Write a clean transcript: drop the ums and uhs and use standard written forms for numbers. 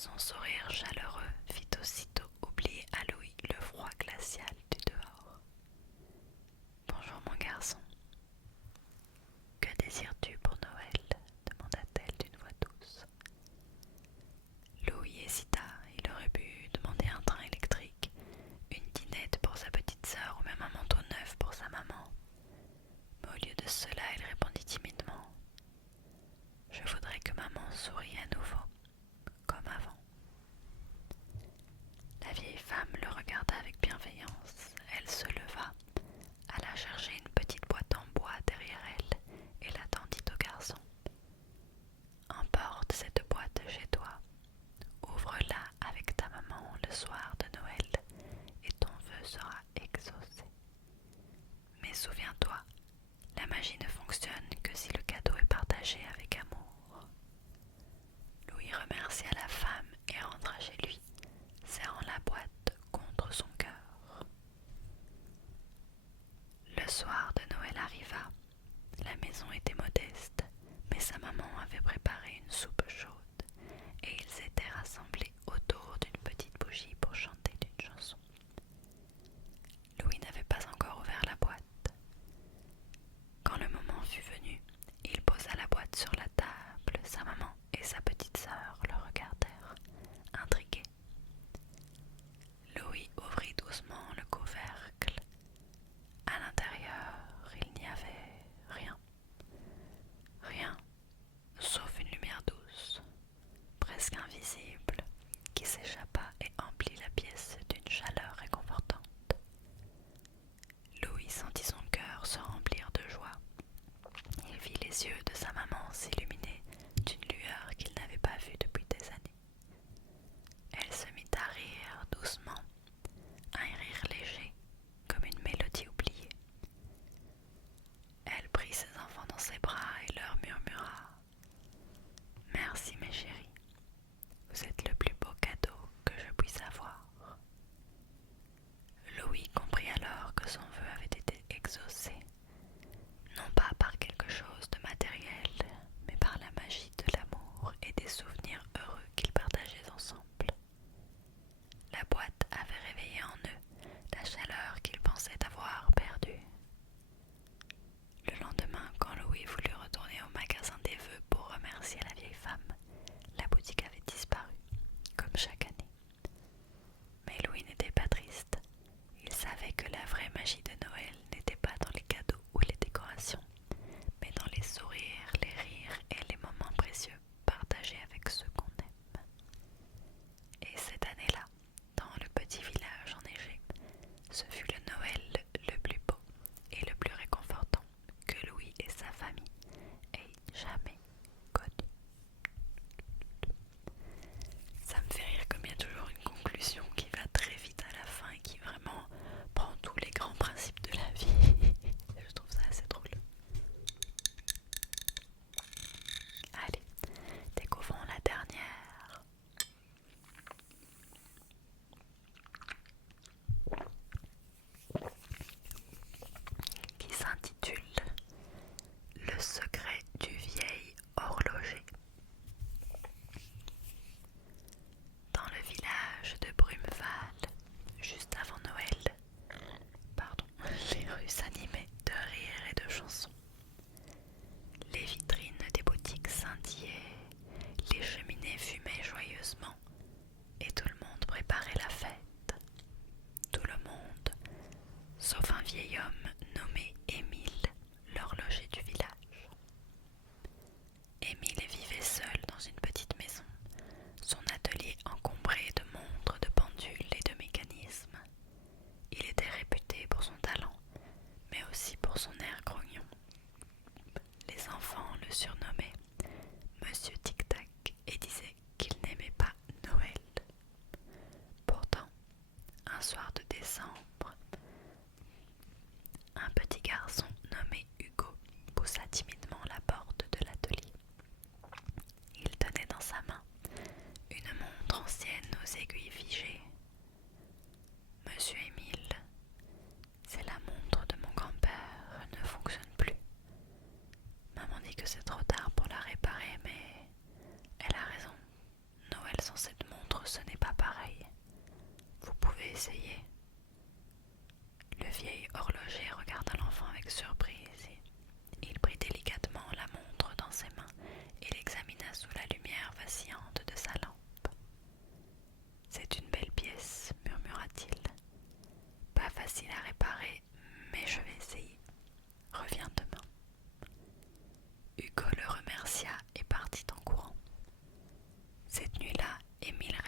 Son sourire chaleureux fit aussitôt oublier à Louis le froid glacial du dehors. Bonjour mon garçon. Que désires-tu pour Noël? Demanda-t-elle d'une voix douce. Louis hésita, il aurait pu demander un train électrique, une dînette pour sa petite sœur ou même un manteau neuf pour sa maman. Mais au lieu de cela, il répondit timidement. Je voudrais que maman sourie à nouveau, comme avant. La vieille femme le regarda avec bienveillance. Elle se leva, alla chercher une petite boîte en bois derrière elle et la tendit au garçon. Emporte cette boîte chez toi. Ouvre-la avec ta maman le soir de Noël et ton vœu sera exaucé. Mais souviens-toi, la magie ne fonctionne que si le cadeau est partagé avec amour. Louis remercia la femme et rentra chez lui, serrant la boîte contre son cœur. Le soir de Noël arriva. La maison était modeste, mais sa maman avait préparé une soupe chaude et ils étaient rassemblés autour d'une petite bougie pour chanter d'une chanson. Louis n'avait pas encore ouvert la boîte. Quand le moment fut venu, il posa la boîte sur la table. Sa maman et sa petite sœur le regardèrent, intrigués. Louis ouvrit doucement le couvercle. À l'intérieur, il n'y avait rien. Rien, sauf une lumière douce, presque invisible, qui s'échappa et emplit la pièce d'une chaleur réconfortante. Louis sentit son cœur se remplir de joie. Il vit les yeux de sa maman s'illuminer d'une lueur qu'il n'avait pas vue depuis des années. Elle se mit à rire doucement, un rire léger, comme une mélodie oubliée. Elle prit ses enfants dans ses bras et leur murmura « Merci mes chéris, vous êtes le plus beau cadeau que je puisse avoir. » Louis comprit alors que son vœu avait été exaucé, non pas par quelque chose de matériel, mais par la magie de l'amour et des souvenirs heureux qu'ils partageaient ensemble. La boîte avait réveillé en eux la chaleur qu'ils pensaient avoir perdue. Le lendemain, quand Louis voulut retourner au magasin des vœux pour remercier la vieille femme, la boutique avait disparu, comme chaque année. Mais Louis n'était pas triste. Il savait que la vraie magie de Noël n'était pas dans les cadeaux ou les décorations, mais dans les sourires, les rires et les moments précieux partagés avec ceux qu'on aime. Et cette année-là, dans le petit village enneigé, ce fut le Noël le plus beau et le plus réconfortant que Louis et sa famille aient jamais connu. Ça me fait rire comme il y a toujours une conclusion qui va très vite à la fin et qui vraiment prend tous les grands principes de la vie. Je trouve ça assez drôle. Allez, découvrons la dernière. Qui s'intitule Le secret du vieil horloger. Dans le village de Brumeval, juste avant Noël, les rues s'animaient de rires et de chansons. Les vitrines des boutiques scintillaient, les cheminées fumaient joyeusement, et tout le monde préparait la fête. Tout le monde, sauf un vieil homme nommé Émile, l'horloger du village. Émile vivait seul dans une petite maison, son atelier encombré de montres, de pendules et de mécanismes. Il était réputé pour son talent, mais aussi pour son air grognon. Les enfants le surnommaient Monsieur Tic-Tac et disaient qu'il n'aimait pas Noël. Pourtant, un soir de décembre, un petit garçon nommé Hugo poussa timidement la porte de l'atelier. Il tenait dans sa main une montre ancienne aux aiguilles figées. Monsieur Émile, c'est la montre de mon grand-père, elle ne fonctionne plus. Maman dit que c'est trop tard pour la réparer, mais elle a raison. Noël sans cette montre, Cette nuit-là, Émile